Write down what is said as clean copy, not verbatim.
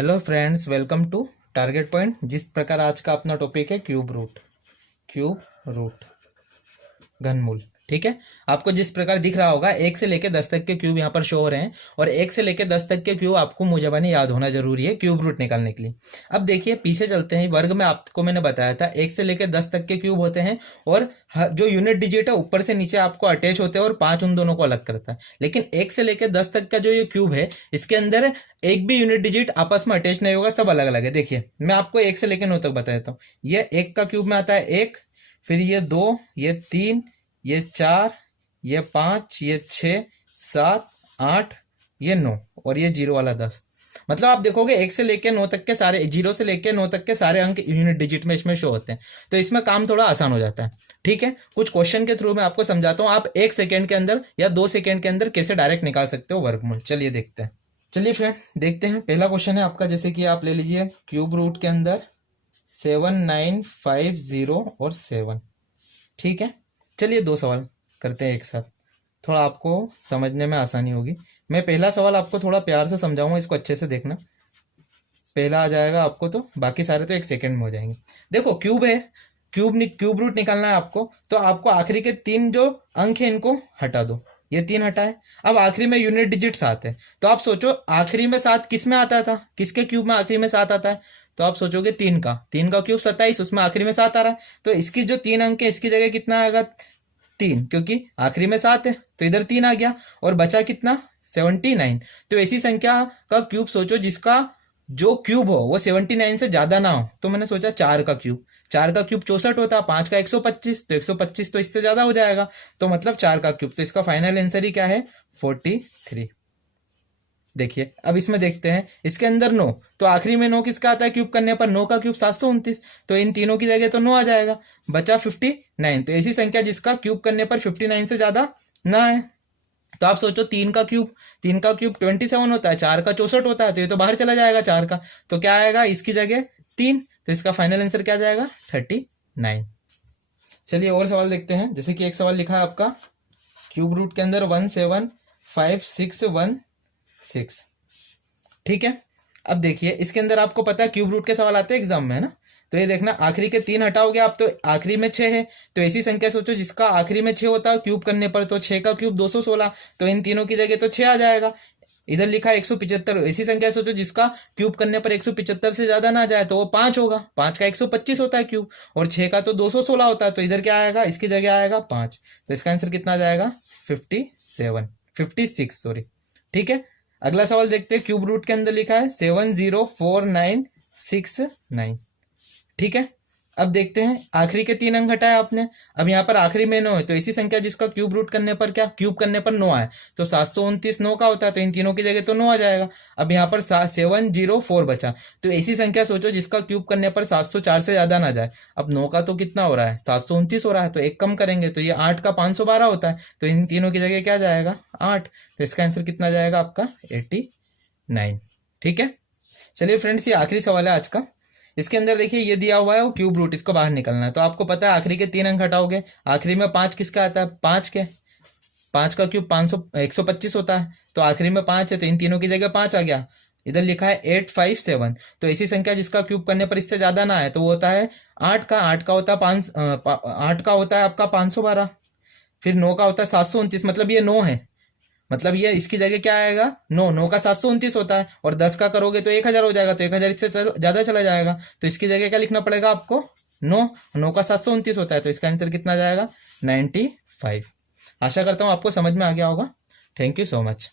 Hello friends, welcome to target point. जिस प्रकार आज का अपना टॉपिक है क्यूब रूट घनमूल। ठीक है, आपको जिस प्रकार दिख रहा होगा 1 से लेकर 10 तक के क्यूब यहाँ पर शो हो रहे हैं और 1 से लेकर 10 तक के क्यूब आपको मुझे याद होना जरूरी है क्यूब रूट निकालने के लिए। अब देखिए पीछे चलते हैं, वर्ग में आपको मैंने बताया था 1 से लेकर 10 तक के क्यूब होते हैं और जो यूनिट डिजिट है ऊपर से नीचे आपको अटैच होते हैं और 5 उन दोनों को अलग करता है। लेकिन 1 से लेकर 10 तक का जो ये क्यूब है इसके अंदर एक भी यूनिट डिजिट आपस में अटैच नहीं होगा, सब अलग अलग है। देखिए मैं आपको 1 से लेकर 9 तक बता देता हूँ। ये 1 का क्यूब में आता है 1, फिर ये 2, ये 3, ये 4, ये 5, ये 6, 7, 8, ये 9 और ये 0 वाला 10। मतलब आप देखोगे 1 से लेकर 9 तक के सारे, 0 से लेकर 9 तक के सारे अंक यूनिट डिजिट में इसमें शो होते हैं, तो इसमें काम थोड़ा आसान हो जाता है। ठीक है, कुछ क्वेश्चन के थ्रू मैं आपको समझाता हूँ, आप 1 सेकेंड के अंदर या 2 सेकेंड के अंदर कैसे डायरेक्ट निकाल सकते हो वर्गमूल। चलिए देखते हैं। चलिए फ्रेंड देखते हैं, पहला क्वेश्चन है आपका, जैसे कि आप ले लीजिए क्यूब रूट के अंदर 7, 9, 5, 0 और 7। ठीक है, चलिए 2 सवाल करते हैं एक साथ, थोड़ा आपको समझने में आसानी होगी। मैं पहला सवाल आपको थोड़ा प्यार से समझाऊंगा, इसको अच्छे से देखना। पहला आ जाएगा आपको, तो बाकी सारे तो 1 सेकेंड में हो जाएंगे। देखो क्यूब है, क्यूब रूट निकालना है आपको, तो आपको आखिरी के 3 जो अंक है इनको हटा दो। ये 3 हटाए, अब आखिरी में यूनिट डिजिट 7 है, तो आप सोचो आखिरी में 7 किस में आता था, किसके क्यूब में आखिरी में 7 आता है? तो आप सोचोगे 3 का क्यूब 27, उसमें आखिरी में 7 आ रहा है, तो इसकी जो 3 अंक है इसकी जगह कितना आएगा? 3, क्योंकि आखिरी में 7 है तो इधर 3 आ गया और बचा कितना? 79। तो ऐसी संख्या का क्यूब सोचो जिसका जो क्यूब हो वो 79 से ज्यादा ना हो। तो मैंने सोचा 4 का क्यूब 64 होता है, 5 का 125, तो 125 तो इससे ज्यादा हो जाएगा, तो मतलब 4 का क्यूब। तो इसका फाइनल आंसर ही क्या है? 43। देखिए अब इसमें देखते हैं, इसके अंदर 9, तो आखिरी में 9 किसका आता है क्यूब करने पर? 9 का क्यूब 729, तो इन तीनों की जगह तो 9 आ जाएगा, बचा 59। तो ऐसी संख्या जिसका क्यूब करने पर 59 से ज्यादा ना है। तो आप सोचो 3 का क्यूब 27 होता है, 4 का 64 होता है, तो ये तो बाहर चला जाएगा 4 का, तो क्या आएगा इसकी जगह? 3। तो इसका फाइनल आंसर क्या जाएगा? 39। चलिए और सवाल देखते हैं, जैसे कि एक सवाल लिखा है आपका क्यूब रूट के अंदर 17561 ठीक है। अब देखिए इसके अंदर आपको पता है क्यूब रूट के सवाल आते हैं एग्जाम में, है ना? तो ये देखना आखिरी के 3 हटाओगे आप तो आखिरी में 6 है, तो ऐसी संख्या सोचो जिसका आखिरी में 6 होता है क्यूब करने पर, तो 6 का क्यूब 216, तो इन तीनों की जगह तो 6 आ जाएगा। इधर लिखा है 175, ऐसी संख्या सोचो जिसका क्यूब करने पर 175 से ज्यादा ना जाए, तो वो 5 होगा, 5 का 125 होता है क्यूब और 6 का तो 216 होता है, तो इधर क्या आएगा? इसकी जगह आएगा 5। तो इसका आंसर कितना जाएगा? 56 सॉरी। ठीक है, अगला सवाल देखते हैं। क्यूब रूट के अंदर लिखा है 704969। ठीक है, अब देखते हैं आखिरी के 3 अंक हटाए आपने, अब यहाँ पर आखिरी में 9 है, तो इसी संख्या जिसका क्यूब रूट करने पर क्या? क्यूब करने पर 9 आए, तो 729 9 का होता है, तो इन तीनों की जगह तो 9 आ जाएगा। अब यहाँ पर 704 बचा, तो ऐसी संख्या सोचो जिसका क्यूब करने पर 704 से ज्यादा ना जाए। अब 9 का तो कितना हो रहा है? 729 हो रहा है, तो एक कम करेंगे तो ये 8 का 512 होता है, तो इन तीनों की जगह क्या जाएगा? 8। तो इसका आंसर कितना जाएगा आपका? 89। ठीक है, चलिए फ्रेंड्स ये आखिरी सवाल है आज का। इसके अंदर देखिए ये दिया हुआ है वो क्यूब रूट, इसको बाहर निकलना है, तो आपको पता है आखिरी के 3 अंक हटाओगे, आखिरी में 5 किसका आता है? 5 का क्यूब 125 होता है, तो आखिरी में 5 है, तो इन तीनों की जगह 5 आ गया। इधर लिखा है 857, तो ऐसी संख्या जिसका क्यूब करने पर इससे ज्यादा ना है, तो वो होता है 8 का होता है 8 का होता है आपका 512, फिर 9 का होता है 729, मतलब ये 9 है, मतलब ये इसकी जगह क्या आएगा? 9 का 729 होता है, और 10 का करोगे तो 1000 हो जाएगा, तो 1000 इससे ज्यादा चला जाएगा, तो इसकी जगह क्या लिखना पड़ेगा आपको? 9 का 729 होता है, तो इसका आंसर कितना जाएगा? 95। आशा करता हूँ आपको समझ में आ गया होगा। Thank you so much.